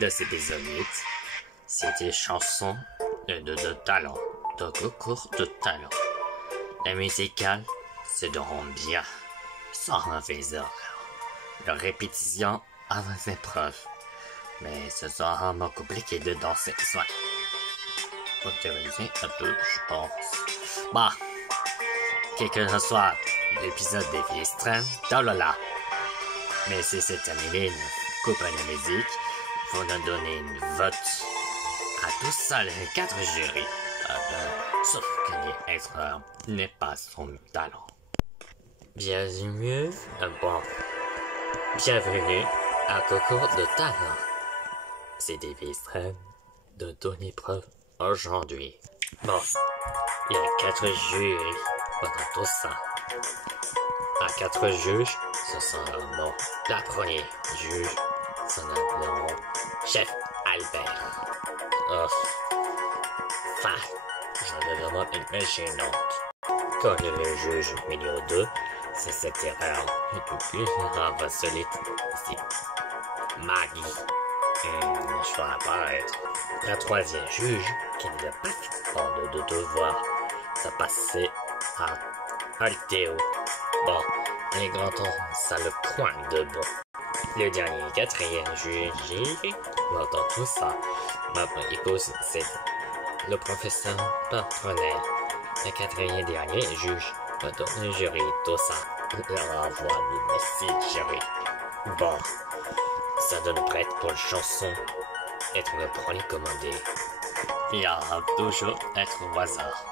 de cet épisode 8, c'était chanson de talent, de concours de talent. La musicale se déroule bien, sans mauvais ordre. La répétition avant ses preuves, mais ce sera vraiment compliqué de danser soit. Faut théoriser un peu, je pense. Bah, quel que ce soit l'épisode des filles extrêmes, dans le là. Mais si c'est terminé, une coupe à la musique, il faut nous donner une vote à tous seuls les 4 jurys. Sauf que les extrêmes n'est pas son talent. Bienvenue à concours de talent. C'est des filles extrêmes de donner preuve aujourd'hui. Bon, il y a 4 jurys pendant tout ça. À 4 juges, ce sera bon. La première juge, son nom, Chef Albert. J'en ai vraiment une gênante. Quand le juge numéro 2, c'est cette erreur. Va solide ici. Maggie. Je vais apparaître. La troisième juge, qui ne l'a pas fait de devoir, ça passait à Théo. Bon, les grands temps, ça le coin de bon. Le dernier, quatrième juge, dans tout ça, ma épouse, c'est le professeur Patronel. Le quatrième dernier juge, dans le jury, tout ça, leur envoi du merci jury. Bon, ça donne prête pour une chanson, être le premier commandé. Il y aura toujours être au hasard.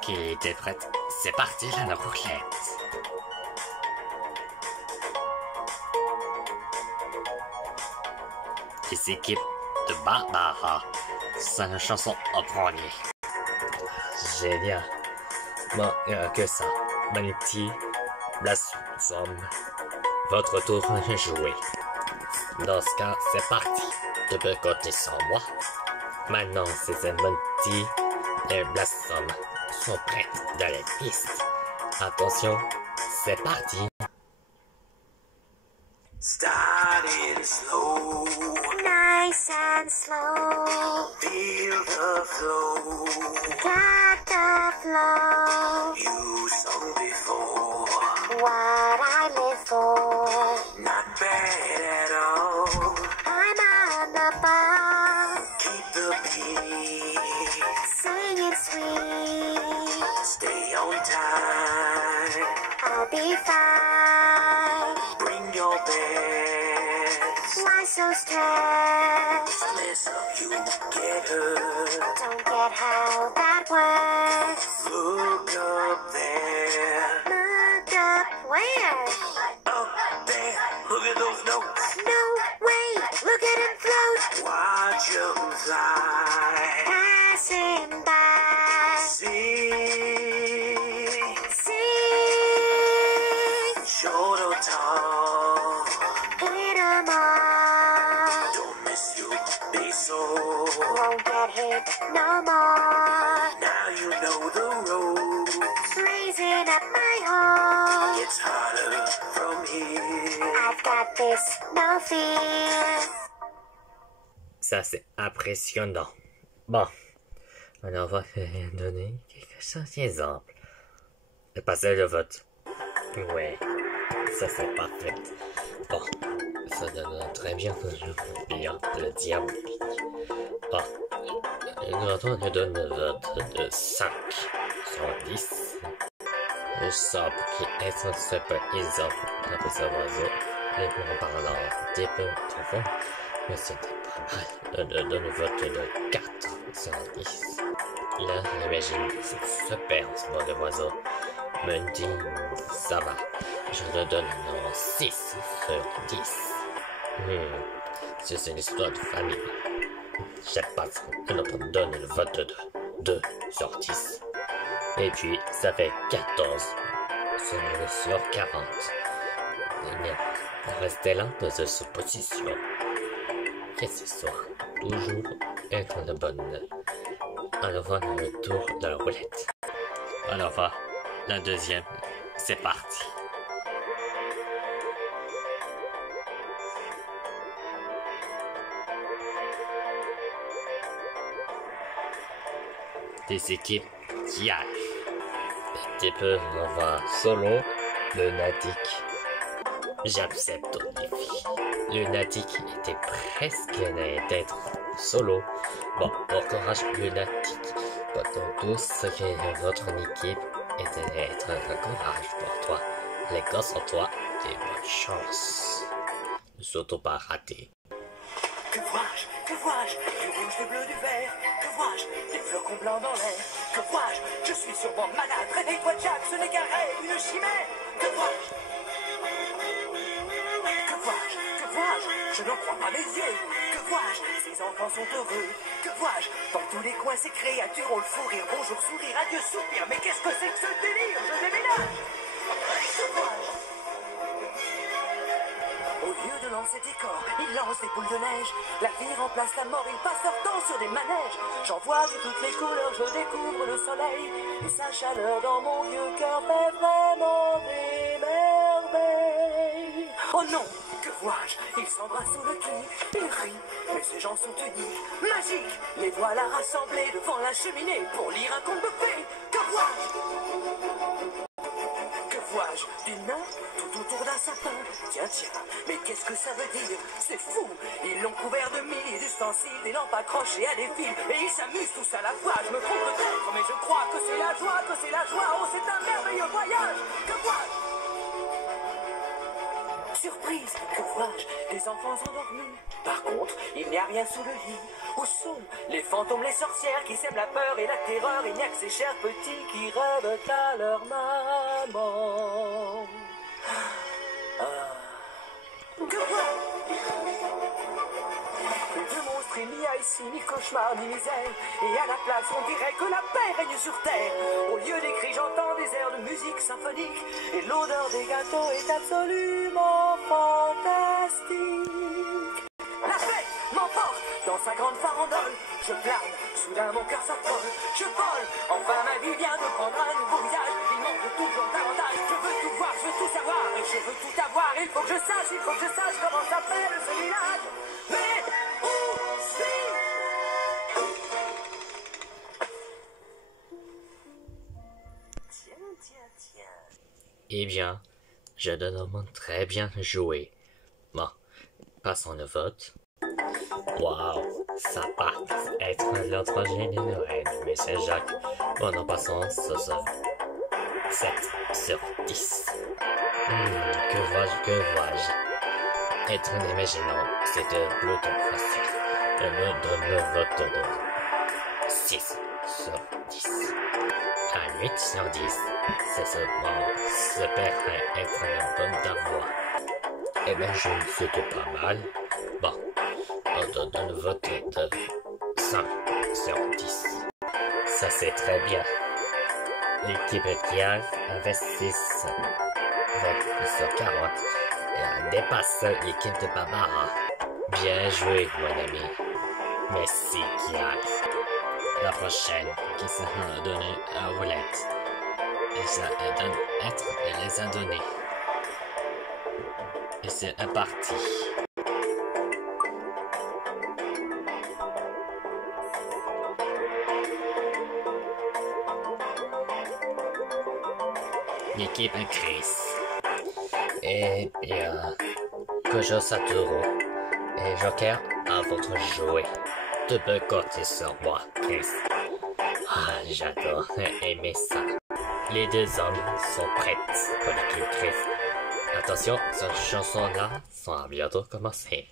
Qui était prête, c'est parti la roulette. Les équipes de Barbara, c'est la chanson en premier. Génial. Bon, que ça. Manity, Blasphème. Votre tour de jouer. Dans ce cas, c'est parti. Tu peux compter sans moi. Maintenant, c'est Manity et Blasphème sont prêtes dans les pistes. Attention, c'est parti. Starting slow, Nice and slow, feel the flow. got the flow. You sung before, What I live for. not bad at all. I'm on the bar, Keep the beat, singing sweet. stay on time. I'll be fine. Bring your best. Why so stressed? Less of you get hurt. Don't get how that works. Look up there, Look up where? up there. Look at those notes. No way. Look at him float. Watch 'em fly. Passing by. Sing, Sing. short or tall. Hit 'em all. Don't miss your base so. Won't get hit no more. Now you know the road. Raising up my home. It's harder from here. I've got this, no fear. Ça, c'est impressionnant. Bon, alors on va donner quelques exemples. Et passer le vote. Ouais, ça c'est parfait. Bon, ça donne très bien que je vois bien le diabolique. Bon, on nous donne le vote de 5 sur 10. Le sable qui est un super exemple d'un peu oiseau. Et pour en parlant des peu profond, mais c'était pas mal. Donne le vote de 4 sur 10. Là, j'imagine que c'est super ce mot de oiseau. Me dit, ça va. Je le donne un 6 sur 10. C'est une histoire de famille. Je sais pas si on donne le vote de 2 sur 10. Et puis, ça fait 14 sur 40. Restez là dans cette position. Et ce soir, toujours être la bonne. Alors voilà le tour de la roulette. Alors voilà, la deuxième, c'est parti. des équipes qui arrivent. L'équipe va solo, lunatique. J'accepte ton défi. Lunatique était presque d'être solo. Bon, encourage lunatique. Pendant tous que votre équipe était d'être un courage pour toi. Les gosses en toi et bonne chance. Ne surtout pas rater. Que vois-je? Que vois-je? Du rouge, du bleu, du vert. Que vois-je? Des flocons blancs dans l'air. Que vois-je? Je suis sûrement malade. Réveille-toi, Jack, ce n'est qu'un rêve, une chimère. Que vois-je? Que vois-je? Que vois-je? Je n'en crois pas mes yeux. Que vois-je? Ces enfants sont heureux. Que vois-je? Dans tous les coins, ces créatures ont le fou rire. Bonjour, sourire, adieu, soupir. Mais qu'est-ce que c'est que ce délire? Je déménage. Que vois-je? Au lieu de lancer des corps, il lance des boules de neige. La vie remplace la mort, il passe leur temps sur des manèges. J'en vois de toutes les couleurs, je découvre le soleil. Et sa chaleur dans mon vieux cœur fait vraiment des merveilles. Oh non, que vois-je? Ils s'embrassent sous le quai, ils rient, mais ces gens sont uniques, magiques. Les voilà rassemblés devant la cheminée pour lire un conte de fées. Que vois-je? Que vois-je? Du nain tout autour d'un sapin. Tiens, mais qu'est-ce que ça veut dire? C'est fou. Ils l'ont couvert de milliers d'ustensiles, des lampes accrochées à des fils, et ils s'amusent tous à la fois. Je me trompe peut-être, mais je crois que c'est la joie, que c'est la joie. Oh, c'est un merveilleux voyage. Que vois-je? Surprise, que vois-je? Des enfants endormis. Par contre, il n'y a rien sous le lit. Où sont les fantômes, les sorcières qui sèment la peur et la terreur? Il n'y a que ces chers petits qui rêvent à leur maman. Que vois-je? Plus de monstres, il n'y a ici ni cauchemar ni misère. Et à la place, on dirait que la paix règne sur terre. Au lieu des cris, j'entends des airs de musique symphonique. Et l'odeur des gâteaux est absolument fantastique. La fête m'emporte dans sa grande farandole. Je plane, soudain mon cœur s'affole. Je vole, enfin ma vie vient de prendre un nouveau visage. Il manque toujours davantage. Je veux tout voir, je veux tout savoir. Et je veux tout avoir. Il faut que je sache comment s'appelle ce village. Mais où suis-je? Tiens. Eh bien, je te demande très bien joué. Bon, passons au vote. Waouh, ça part être l'autre génie de Noël, Monsieur Jacques. Bon, nous passons sur 7 sur 10. Que vois-je? Être un imaginant, c'est plutôt facile. Je me donne le vote de 6 sur 10. À 8 sur 10, c'est seulement super être une bonne voix. Eh bien, je ne suis pas mal. Bon, on te donne le vote de 5 sur 10. Ça, c'est très bien. L'équipe qui a avait 6 votes sur 40 et a dépassé l'équipe de Barbara. Bien joué, mon ami. Merci, Kia. La prochaine qui sera donnée à Roulette. Et ça les a donnés. Et c'est parti. L'équipe Chris. Et bien, Kojo Satoru et Joker à votre jouet. Tu peux compter sur moi, Chris. Ah, j'adore aimer ça. Les deux hommes sont prêts pour l'équipe Chris. Attention, cette chanson-là va bientôt commencer.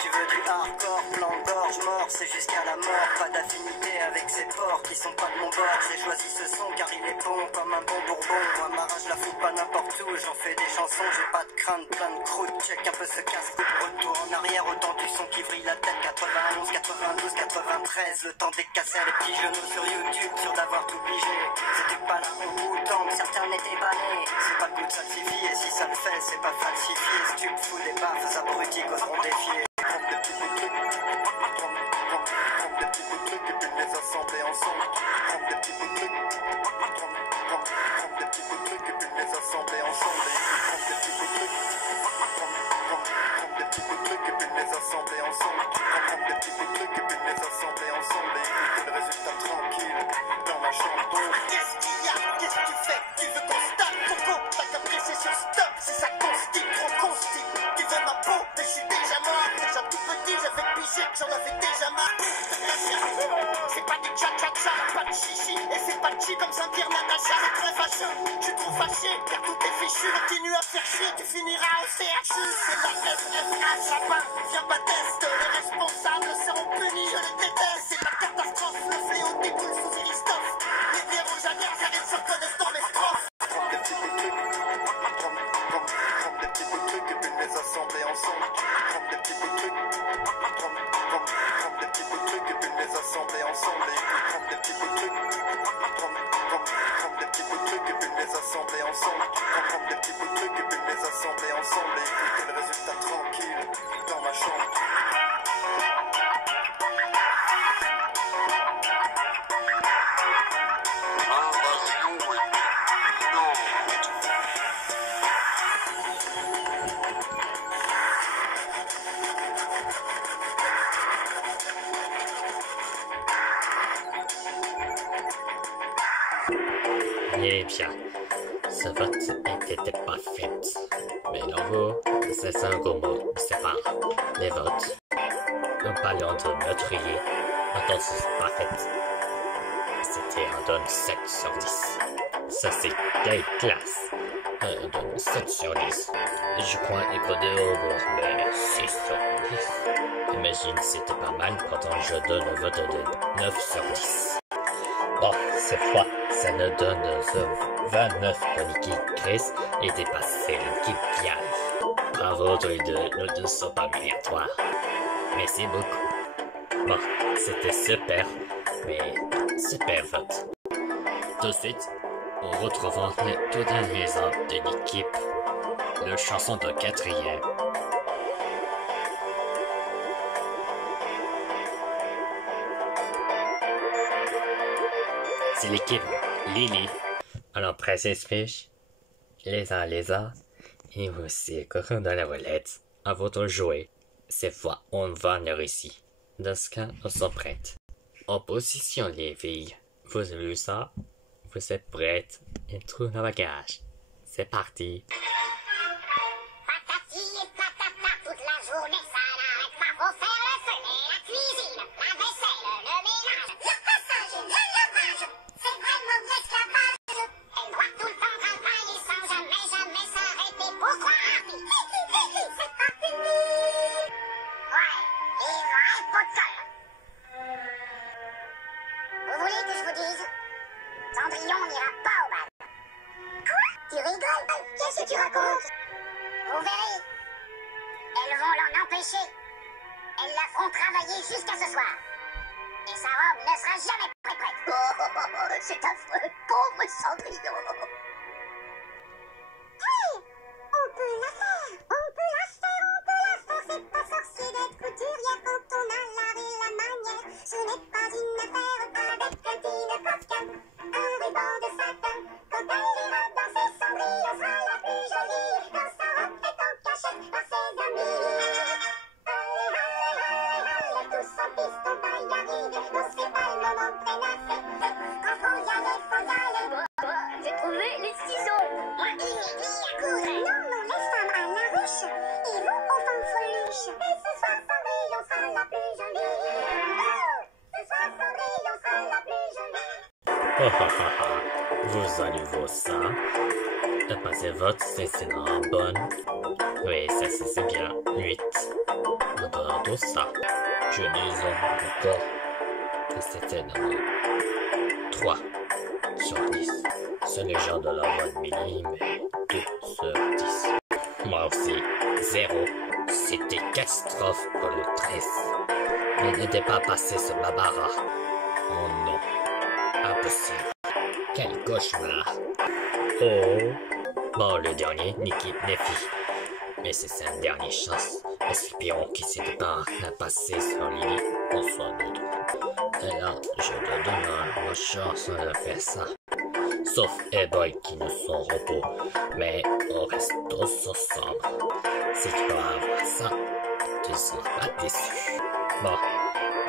Tu veux du hardcore, plan d'orge, mort, c'est jusqu'à la mort. Pas d'affinité avec ces porcs qui sont pas de mon bord. J'ai choisi ce son car il est bon comme un bon bourbon. Moi ma rage la fous pas n'importe où, j'en fais des chansons. J'ai pas de crainte, plein de croûte, check un peu ce casse. Retour en arrière, autant du son qui vrille la tête. 91, 92, 93, le temps des cassettes, les petits genoux sur YouTube, sûr d'avoir tout pigé. C'était pas là au bout de temps, certains n'étaient pas nés. C'est pas le goût de falsifier, si ça le fait, c'est pas falsifié. Si tu me fous des baffes, abrutis qu'oseront défier. Prends des petits bouts de trucs, prends des petits bouts de trucs et puis les assembler ensemble. Prends des petits bouts de trucs, prends des petits bouts de trucs et puis les assembler ensemble. Prends des petits bouts de trucs, prends des petits bouts de trucs et puis les assembler ensemble. Prends des petits bouts de trucs et puis les assembler ensemble. Et écoutez le résultat tranquille dans ma chambre. Qu'est-ce qu'il y a? Qu'est-ce que tu fais? Tu veux qu'on stop? Coco, t'as qu'à presser sur stop. Si ça constipe, trop constipe. Tu veux ma peau? Mais je suis déjà mort. Déjà tout petit, j'avais pigé que j'en avais déjà marre. C'est pas du cha-cha-cha, pas de chichi. Et c'est pas chi comme Saint-Pierre Natacha. C'est très fâcheux, je suis trop fâché car tout est fichu. Continue à faire chier, tu finiras au CHU. C'est la FFA, Chapin, viens pas test. Les responsables seront punis, je les déteste. C'est la catastrophe, le fléau déboule sous Christophe. Les bières rougeanières, j'arrive, se reconnaissent dans mes strophes. Prends des petits bouts de trucs, prends des petits bouts de trucs et puis les assembler ensemble. Prends des petits bouts de trucs, prends des petits bouts de trucs et puis les assembler ensemble. Et puis prends des petits bouts de trucs, prends des petits bouts de trucs et puis les assembler ensemble. Prends des petits bouts de trucs et puis les assembler ensemble. Et écoutez le résultat tranquille dans ma chambre. Eh bien, ce vote n'était pas fait. Mais nouveau, c'est un gros mot sépare les votes. Nous parlions de meurtrier, entonces pas fait. C'était un donne 7 sur 10. Ça c'est dégueulasse. Un donne 7 sur 10. Je crois écouter au bout, mais 6 sur 10. Imagine c'était pas mal, pourtant je donne un vote de 9 sur 10. Bon, cette fois, ça nous donne 29 pour l'équipe Chris et dépasser l'équipe Pierre. Bravo tous les deux, nous ne sommes pas aléatoires. Merci beaucoup. Bon, c'était super, mais super vote. Tout de suite, on retrouvera les tout derniers hommes de l'équipe. Le chanson de 4e. C'est l'équipe Lily. Alors, Princess Fish, Lézard, et aussi Coco dans la roulette. À votre jouet. Cette fois, on va venir ici. Dans ce cas, nous sommes prêtes. En position, les filles. Vous avez vu ça? Vous êtes prêtes? Et tout dans le bagage. C'est parti. Patati et patata toute la journée, ça n'arrête pas. Faut faire le feu et la cuisine, la vaisselle, le ménage, le passage et le lavage. C'est vraiment de l'esclavage. Elle doit tout le temps travailler sans jamais s'arrêter. Pourquoi? C'est pas fini. Ouais, les vrais pots de colle. Vous voulez que je vous dise? Cendrillon n'ira pas au bal. Quoi? Tu rigoles? Qu'est-ce que tu racontes? Vous verrez. Elles vont l'en empêcher. Elles la feront travailler jusqu'à ce soir. Et sa robe ne sera jamais prête. Oh, c'est affreux, pauvre Cendrillon. Hey, on peut la faire. On peut la faire. C'est pas sorcier d'être couturière quand on a l'art et la manière. Ce n'est pas une affaire avec Cantine Kafka. Un ruban de satin. Quand elle ira danser, Cendrillon sera la plus jolie. Quand sa robe est en cachette par ses amis. Allez, tous en piste, on va y arriver. Non, c'est pas le moment de traînasser. Quand faut y aller, faut y aller. J'ai trouvé les ciseaux. Moi, une aiguille à coudre. Non, les femmes à la ruche iront aux femmes freluches. Et ce soir, Cendrillon sera la plus jolie. Ce soir, Cendrillon sera la plus jolie. Vous allez voir ça. Passez votre c'est une bonne. Oui, ça c'est bien. 8. En donnant tout ça, je disons encore que c'était dans 3 sur 10. C'est les gens de la bonne Billy, mais 2 sur 10. Moi aussi, 0. C'était catastrophe pour le 13. Il n'était pas passé ce Barbara. Oh non. Impossible. Quel cauchemar. Oh. Bon, le dernier, Nikki Nefi. Mais c'est sa dernière chance. Espérons qu'il s'était pas à passer sur Lily en soit d'autre. Et là, je te donne la chance de faire ça. Sauf Boy qui nous sont repos. Mais on reste tous ensemble. Si tu vas avoir ça, tu seras pas déçu. Bon,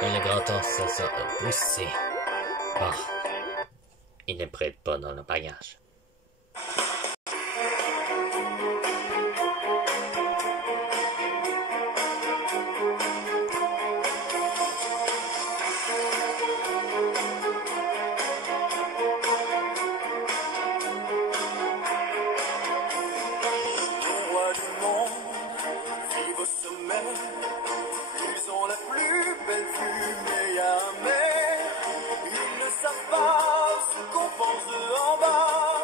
il est grand temps de se pousser. Bon, il ne prête pas dans le bagage. Ils ont la plus belle vue, mais y a un mais. Ils ne savent pas ce qu'on pense de en bas.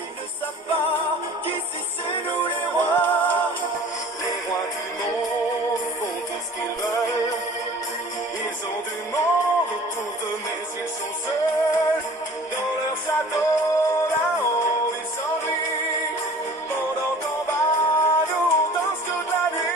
Ils ne savent pas qu'ici c'est nous les rois. Les rois du monde font tout ce qu'ils veulent. Ils ont du monde autour d'eux, mais ils sont seuls. Dans leur château, là-haut, ils s'ennuient. Pendant qu'en bas, nous on danse toute la nuit.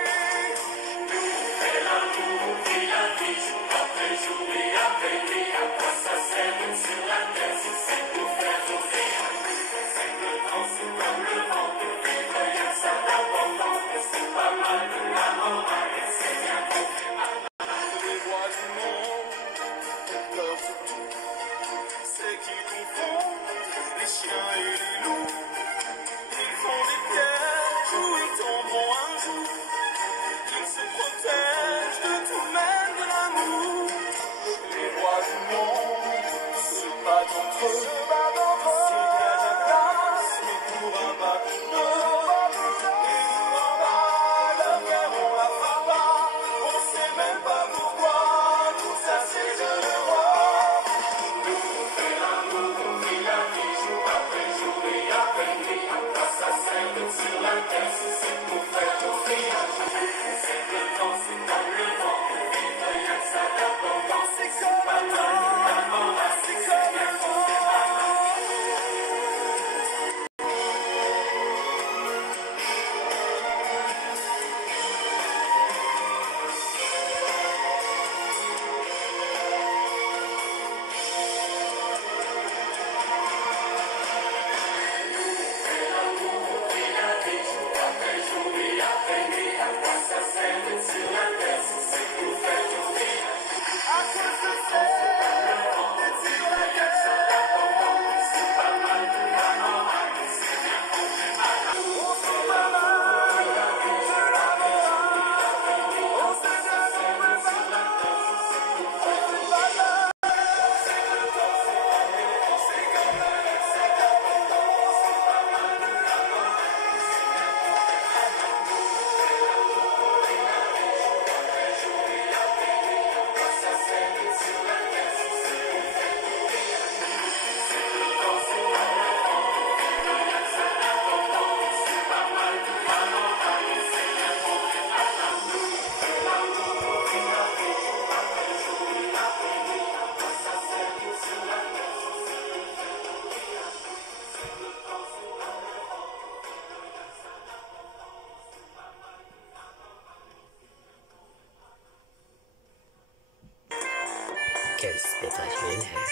Quel spectaculaire!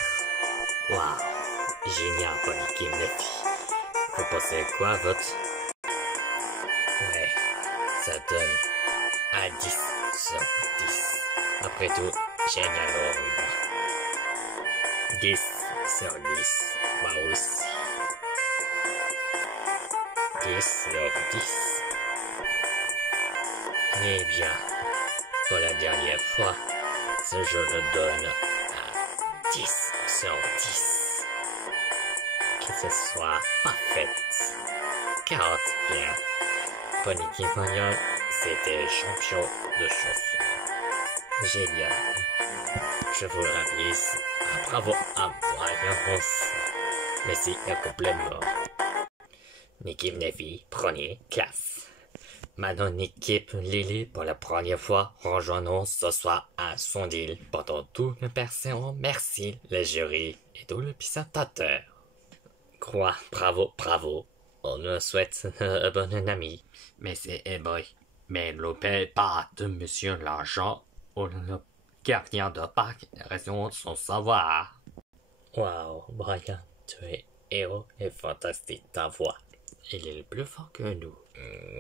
Waouh! Génial pour l'équipe de filles. Vous pensez quoi, votre? Ouais, ça donne à 10 sur 10. Après tout, génial au revoir. 10 sur 10. Moi aussi. 10 sur 10. Eh bien, pour la dernière fois, ce jeu le donne à 10 sur 10. Que ce soit parfait. 40 bien. Panique Mania, c'était champion de chansons. Génial. Je vous l'avise. Bravo à Brian Ross. Merci un complètement. L'équipe Navy, première classe. Maintenant, l'équipe Lily, pour la première fois, rejoignons ce soir à Sondil pendant tout le personne. Merci, le jury et tout le présentateur. Quoi, bravo, bravo. On nous souhaite un bon ami. Mais c'est boy. Mais l'opère pas de monsieur l'argent ou le gardien de parc raison de son savoir. Wow, Brian, tu es héros et fantastique ta voix. Il est le plus fort que nous.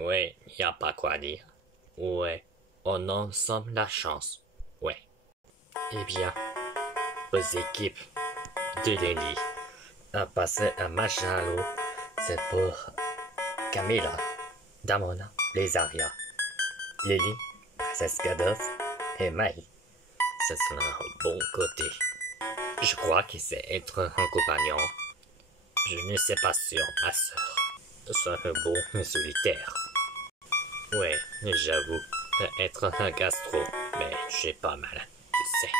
Ouais, y a pas quoi dire. Ouais, on en somme la chance. Ouais. Eh bien, aux équipes de Lily, à passer un match à l'eau, c'est pour Camilla, Damona, Lézaria, Lily, Princesse Gadov et Maï. Ce sera un bon côté. Je crois qu'il sait être un compagnon. Je ne sais pas sûr, ma sœur. Soit un bon solitaire. Ouais, j'avoue, être un gastro, mais j'ai pas mal, tu sais.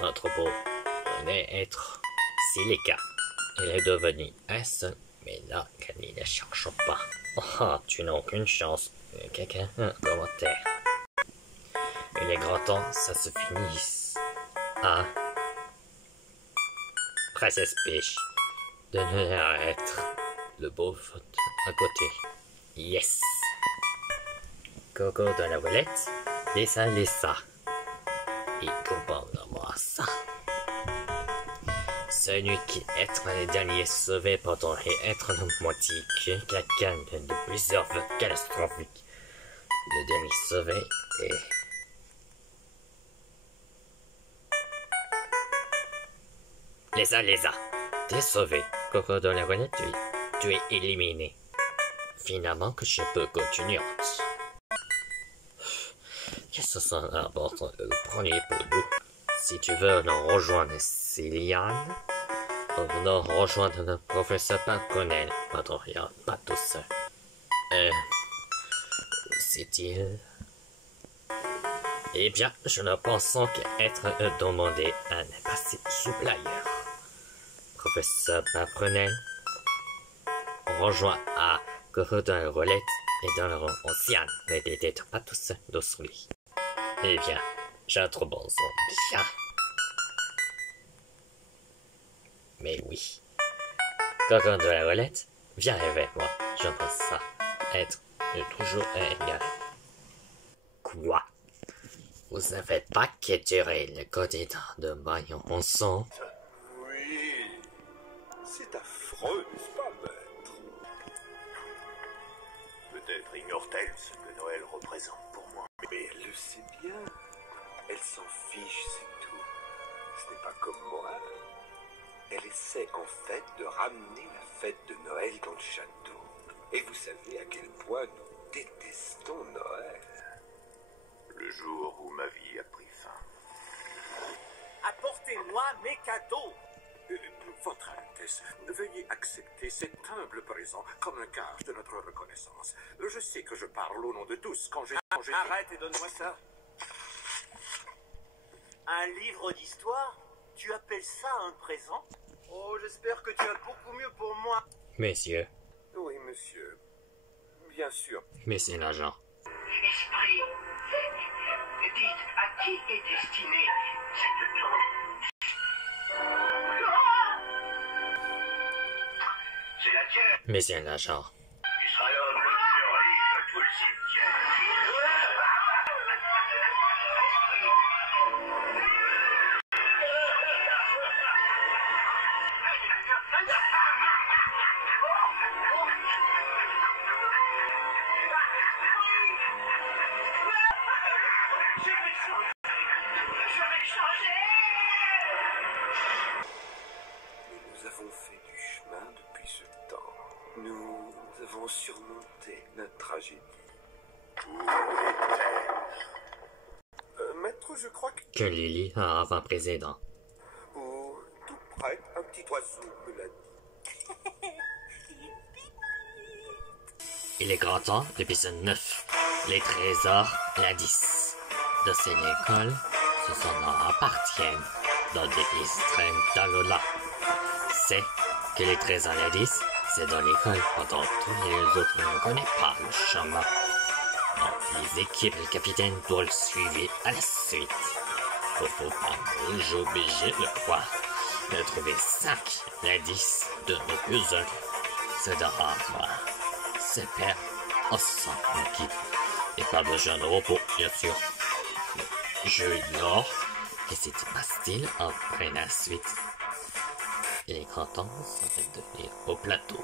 Notre beau, on est être silica. Il est devenu un seul, mais là, Camille ne cherche pas. Oh, tu n'as aucune chance. Quelqu'un, un commentaire. Il est grand temps, ça se finisse. Ah. Princesse Peach, de ne être le beau faute à côté. Yes. Coco dans la voilette. Laissa. Et commande-moi ça. Celui qui est le dernier sauvé pendant et être le moitié quelqu'un de plusieurs votes catastrophiques. Le dernier sauvé est... Laissa. T'es sauvé. Coco dans la voilette, tu es éliminé. Finalement que je peux continuer. Qu'est-ce que ça important le premier pour nous? Si tu veux nous rejoindre Céliane, on nous rejoindre le professeur Paconel. Pardon, il n'y a pas tout ça. C'est-il? Eh bien, je ne pense qu'être demandé à ne passer supplier. Professeur Paconel, on rejoint à Coco dans la roulette et dans le rang ancien, mais d'être pas tout seul dans son lit. Eh bien, j'ai un trop bon son, bien. Mais oui. Coco dans la roulette, viens avec moi, j'aimerais ça. Être toujours égal. Quoi? Vous savez pas qu'étirer le candidat de Maillon ensemble? Oui, c'est affreux, n'est-ce pas, maître? Peut-être ignore-t-elle ce que Noël représente pour moi. Mais elle le sait bien. Elle s'en fiche, c'est tout. Ce n'est pas comme moi. Elle essaie en fait de ramener la fête de Noël dans le château. Et vous savez à quel point nous détestons Noël. Le jour où ma vie a pris fin. Apportez-moi mes cadeaux. Votre Altesse, veuillez accepter cet humble présent comme un gage de notre reconnaissance. Je sais que je parle au nom de tous quand je... Arrête et donne-moi ça. Un livre d'histoire? Tu appelles ça un présent? Oh, j'espère que tu as beaucoup mieux pour moi. Messieurs, Oui, monsieur. Bien sûr. mais c'est l'agent. Esprit, dites à qui est destinée cette tombe? C'est la tienne. Mais c'est l'agent. Tu seras l'homme le plus riche de tout le cimetière. Nous avons fait du chemin depuis ce temps. Nous avons surmonté notre tragédie. Maître, je crois Que Lily a avant président. Oh, tout près, un petit oiseau me l'a dit. Il est grand temps d'épisode 9. Les trésors, l'indice. De cette école, ce son nom appartiennent dans des traînent dans l'au-delà. C'est que les trésors, l'indice, c'est dans l'école pendant tous les autres ne connaissent pas le chemin. Donc, les équipes et le capitaine doivent le suivre à la suite. Faut pas bouger, obligé de croire. De trouver 5 l'indice de nos puzzles. C'est de rare. C'est père ensemble en équipe. Et pas besoin de repos, bien sûr. Le jeu ignore. Et c'était pas style en prenant la suite. Il est grand temps, ça va devenir au plateau.